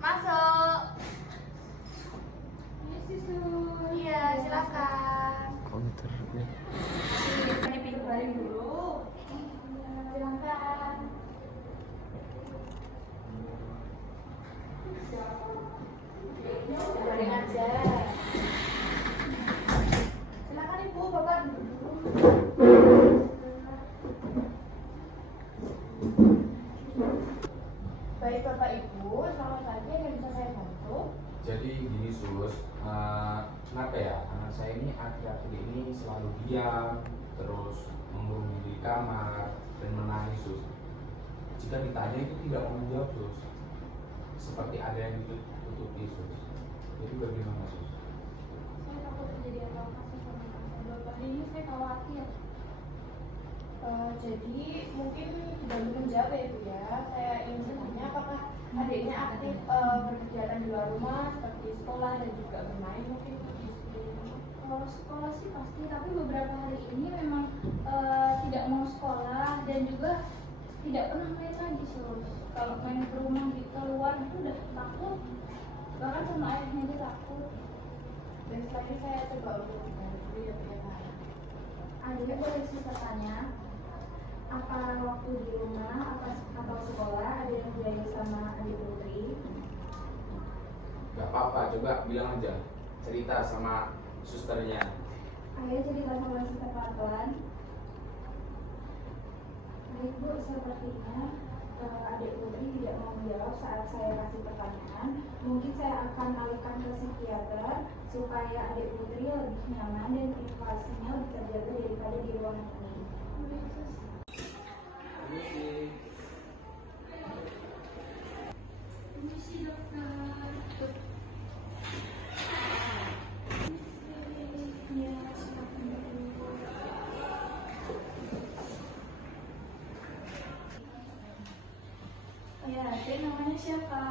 Masuk. Iya, silakan. Counternya. Ini pintu balik dulu. Silakan. Balik aja. Silakan Ibu, Bapak duduk dulu. Baik Bapak Ibu, selamat pagi, ada yang bisa saya bantu? Jadi gini Sus, kenapa ya anak saya ini akhir-akhir ini selalu diam, terus mengurung diri di kamar dan menangis Sus. Jika ditanya itu tidak mau menjawab Sus, seperti ada yang ditutupi Sus. Jadi bagaimana Sus? Saya takut terjadi apa-apa sama anak Bapak ini, saya khawatir. Jadi mungkin tidak menjawab ya Bu ya. Saya ingin bertanya apakah adiknya aktif berkegiatan di luar rumah seperti sekolah dan juga bermain mungkin di sekolah. Kalau sekolah sih pasti, tapi beberapa hari ini memang tidak mau sekolah dan juga tidak pernah main lagi sih. Kalau main ke rumah di keluar itu udah takut, bahkan sama ayahnya dia takut. Dan setelah ini saya coba untuk membantu ya Bu ya Pak. Adiknya boleh sih tanya, apa waktu di rumah atau sekolah ada yang biaya sama adik putri? Gak apa-apa, coba bilang aja, cerita sama susternya. Ayah cerita sama suster pelan-pelan. Baik Bu, sepertinya adik putri tidak mau menjawab saat saya kasih pertanyaan. Mungkin saya akan alihkan ke psikiater supaya adik putri lebih nyaman dan privasinya lebih terjaga daripada di ruangan ini. Permisi dokter. Ya, silakan dulu. Ya, adik namanya siapa?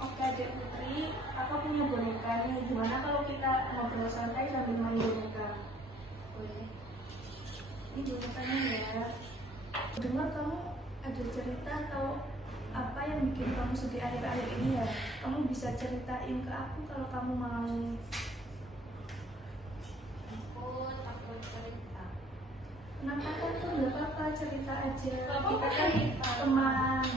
Oke, adik putri, aku punya boneka nih. Gimana kalau kita ngobrol santai sambil main boneka? Boleh. Ini bonekanya ya. Dengar kamu ada cerita atau apa yang bikin kamu sedih akhir-akhir ini ya? Kamu bisa ceritain ke aku kalau kamu mau. Aku takut cerita. Kenapa kan tuh nggak apa-apa, cerita aja. Nggak apa-apa, Kita kan cerita. teman.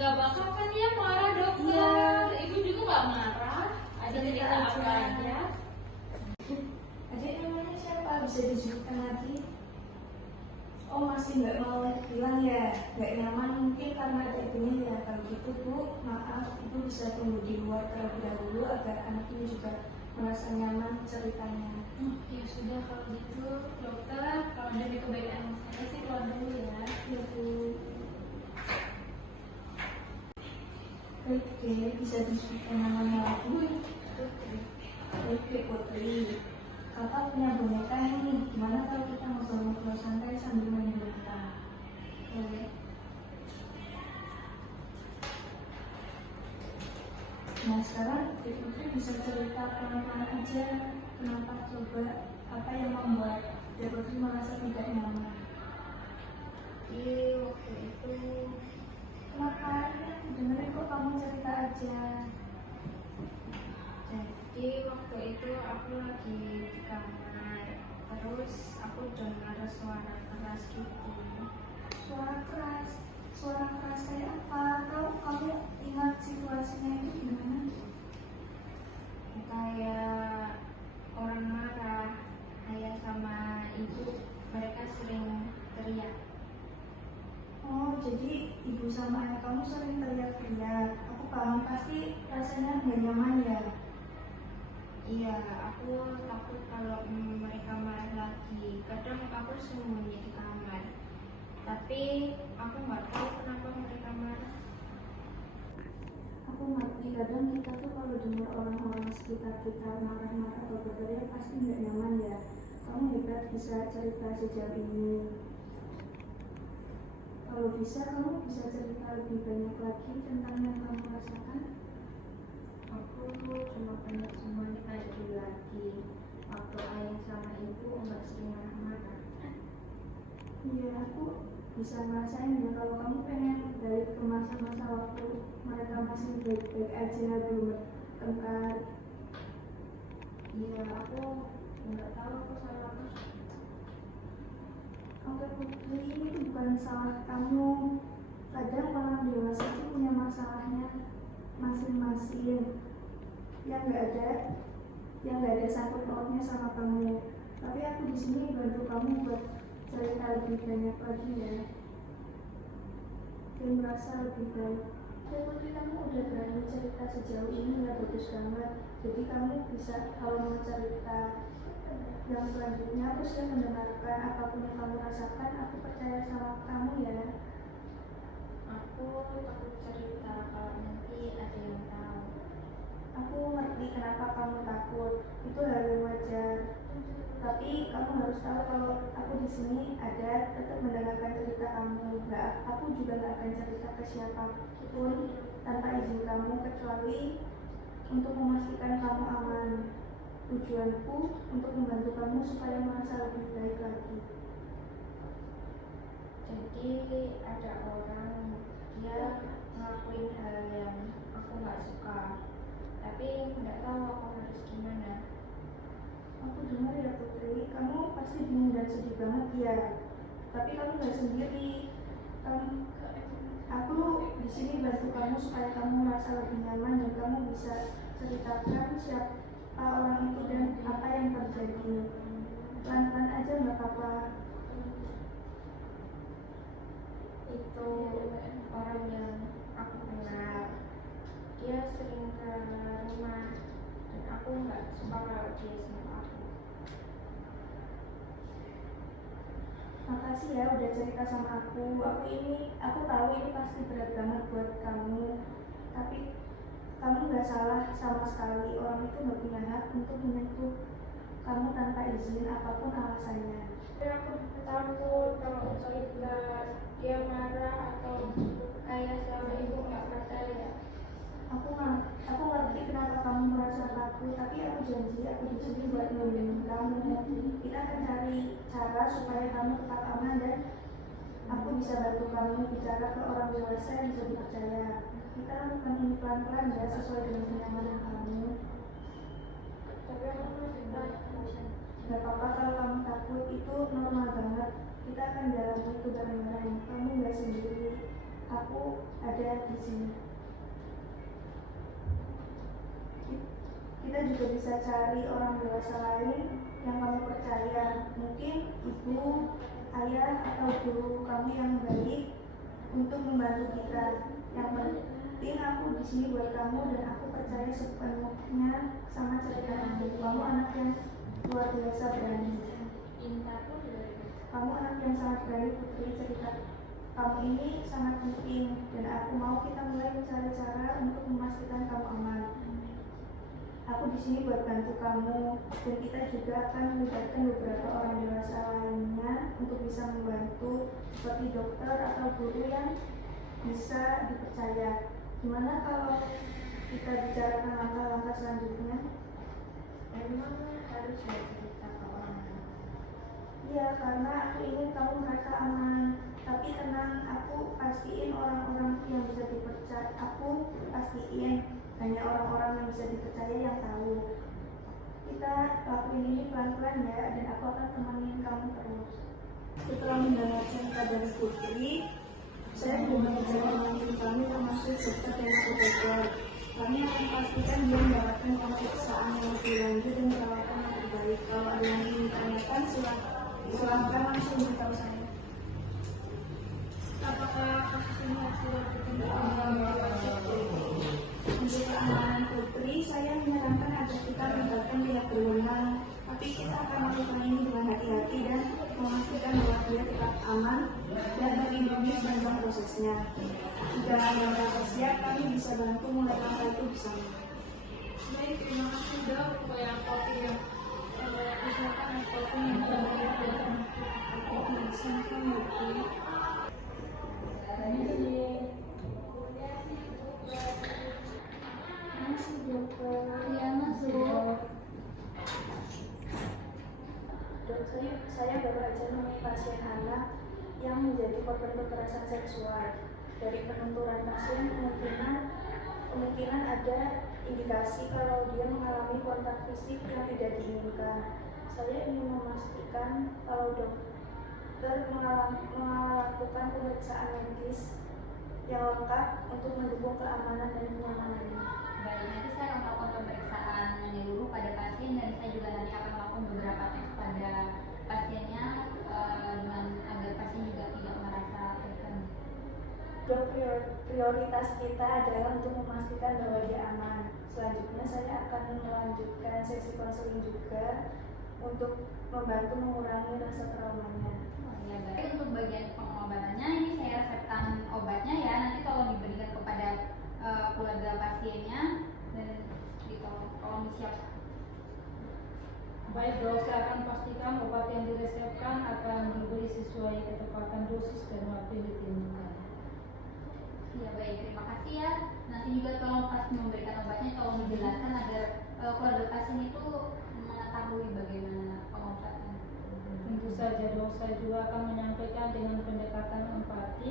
Gak bakal kan dia marah dokter. Iya. Ibu juga gak marah. Ada cerita apa aja. Adik namanya siapa? Bisa disebutkan lagi? Oh, masih nggak mau bilang ya? Nggak nyaman mungkin karena ada ibunya ya. Kalau gitu Bu, maaf, Ibu bisa tunggu di luar terlebih dahulu agar anaknya juga merasa nyaman ceritanya. Ya sudah kalau gitu dokter, kalau demi kebaikan saya sih keluar dulu ya. Ya Bu. Baik, deh, bisa disebutkan namanya lagi. Baik, Dek Putri. Kakak punya boneka nih. Gimana kalau kita ngobrol-ngobrol santai sambil main boneka? Boleh. Nah, sekarang Dek Putri bisa cerita pelan-pelan aja. Kenapa coba apa yang membuat Dek Putri merasa tidak nyaman? Jadi waktu itu Kenapa? Dengerin kok kamu cerita aja. Jadi waktu itu aku lagi di kamar, terus aku dengar suara keras gitu. Suara keras kayak apa? Kamu ingat situasinya itu gimana? Kayak orang marah, ayah sama ibu mereka sering teriak. Oh, jadi ibu sama ayah kamu sering teriak-teriak. Aku paham, pasti rasanya nggak nyaman ya. Iya, aku takut kalau mereka marah lagi. Kadang aku sembunyi di kamar, tapi aku nggak tahu kenapa mereka marah. Aku ngerti, kadang kita tuh kalau dengar orang-orang sekitar kita marah-marah atau berteriak pasti nggak nyaman ya. Kamu hebat bisa cerita sejauh ini. Kalau bisa, kamu bisa cerita lebih banyak lagi tentang yang kamu rasakan. Aku cuma pengen semuanya kayak dulu lagi. Waktu ayah sama ibu nggak sering marah-marah. Iya, aku bisa ngerasain ya kalau kamu pengen balik ke masa-masa waktu mereka masih baik-baik aja, belum bertengkar. Iya, aku nggak tahu aku salah apa. Oke Putri, itu bukan salah kamu. Kadang orang dewasa itu punya masalahnya masing-masing yang nggak ada sangkut pautnya sama kamu. Tapi aku di sini bantu kamu buat cerita lebih banyak lagi ya, dan merasa lebih baik. Oke Putri, kamu udah berani cerita sejauh ini, ya bagus banget. Jadi kamu bisa kalau mau cerita yang selanjutnya, aku siap mendengarkan apapun yang kamu rasakan. Aku percaya sama kamu ya. Aku takut cerita kalau nanti ada yang tahu. Aku ngerti kenapa kamu takut, itu hal yang wajar. Tapi kamu harus tahu kalau aku di sini ada, tetap mendengarkan cerita kamu. Aku juga nggak akan cerita ke siapapun tanpa izin kamu, kecuali untuk memastikan kamu aman. Tujuanku untuk membantu kamu supaya merasa lebih baik lagi. Jadi ada orang dia ngelakuin hal yang aku nggak suka, tapi nggak tahu aku harus gimana. Aku dengar ya Putri, kamu pasti bingung dan sedih banget ya. Tapi kamu nggak sendiri. Aku di sini bantu kamu supaya kamu merasa lebih nyaman dan kamu bisa ceritakan siapa orang itu dan apa yang terjadi. Pelan-pelan aja nggak apa-apa. Itu orang yang aku kenal, dia sering ke rumah dan aku nggak suka kalau dia sama aku. Makasih ya udah cerita sama aku. Aku tahu ini pasti berat banget buat kamu. Tapi kamu nggak salah sama sekali. Orang itu nggak punya hak untuk menyentuh kamu tanpa izin apapun alasannya. Tapi aku takut kalau cerita dia marah atau ayah sama ibu nggak percaya. Aku ngerti kenapa kamu merasa takut, tapi aku janji aku di sini buat melindungi kamu. Kita akan cari cara supaya kamu tetap aman dan aku bisa bantu kamu bicara ke orang dewasa yang bisa dipercaya. Kita lakukan ini pelan-pelan ya, sesuai dengan kenyamanan kamu. Tapi aku masih takut. Gak apa-apa kalau kamu takut, itu normal banget. Kita akan jalani itu bareng-bareng. Kamu gak sendiri. Aku ada di sini. Kita juga bisa cari orang dewasa lain yang kamu percaya. Mungkin ibu, ayah, atau guru kamu yang baik untuk membantu kita. Yang penting aku di sini buat kamu dan aku percaya sepenuhnya sama cerita kamu. Kamu anak yang luar biasa berani. Kamu anak yang sangat berani Putri. Cerita kamu ini sangat penting dan aku mau kita mulai mencari cara untuk memastikan kamu aman. Aku di sini buat bantu kamu dan kita juga akan melibatkan beberapa orang dewasa lainnya untuk bisa membantu seperti dokter atau guru yang bisa dipercaya. Gimana kalau kita bicarakan langkah-langkah selanjutnya? Emang harus cerita ke orang lain? Iya, karena aku ingin kamu merasa aman. Tapi tenang, aku pastiin orang-orang yang bisa dipercaya. Aku pastiin hanya orang-orang yang bisa dipercaya yang tahu. Kita lakuin ini pelan-pelan ya, dan aku akan temenin kamu terus. Setelah mendengarkan kabar Putri, saya benar dengan tim kami termasuk dokter dan psikolog. Kami akan pastikan dia mendapatkan pemeriksaan yang lebih lanjut dan perawatan yang terbaik. Kalau ada yang ingin ditanyakan, silakan langsung beritahu saya. Apakah kasus ini hasil pertimbangan Untuk keamanan Putri, saya menyarankan agar kita melibatkan pihak berwenang. Tapi kita akan melakukan ini dengan hati-hati dan memastikan bahwa dia tetap aman dan terlindungi sepanjang prosesnya. Jika ada merasa siap, kami bisa bantu mulai langkah itu bersama. Baik, terima kasih sudah yang kopi yang misalkan apapun yang terjadi. Sama-sama, Putri. Masih dokter. Iya, masuk. Dok, saya baru aja nemuin pasien anak yang menjadi korban kekerasan seksual. Dari penuturan pasien kemungkinan ada indikasi kalau dia mengalami kontak fisik yang tidak diinginkan. Saya ingin memastikan kalau dokter melakukan pemeriksaan medis yang lengkap untuk mendukung keamanan dan kenyamanannya. Baik, nanti saya akan melakukan pemeriksaan menyeluruh pada pasien dan saya juga nanti akan melakukan beberapa tes pada pasiennya dengan agar pasien juga tidak merasa terganggu. Prioritas kita adalah untuk memastikan bahwa dia aman. Selanjutnya saya akan melanjutkan sesi konseling juga untuk membantu mengurangi rasa traumanya. Oh, ya, baik. Untuk bagian pengobatannya ini saya resepkan obatnya ya, nanti tolong diberikan kepada keluarga pasiennya dan tolong disiapkan. Baik dok, saya akan pastikan obat yang diresepkan akan diberi sesuai ketepatan dosis dan waktu yang ditentukan. Ya baik, terima kasih ya. Nanti juga tolong pas memberikan obatnya tolong dijelaskan agar keluarga pasien itu mengetahui bagaimana pengobatan. Tentu saja dok, saya juga akan menyampaikan dengan pendekatan empati,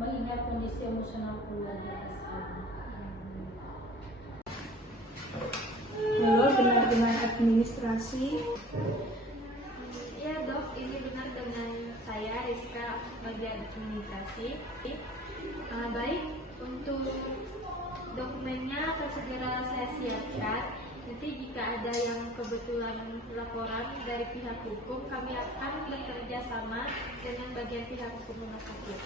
mengingat kondisi emosional keluarga pasien. Halo, benar-benar administrasi. Ya dok, ini benar dengan saya Rizka bagian administrasi. Baik, untuk dokumennya akan segera saya siapkan. Nanti jika ada yang kebetulan laporan dari pihak hukum, kami akan bekerja sama dengan bagian pihak hukum rumah sakit.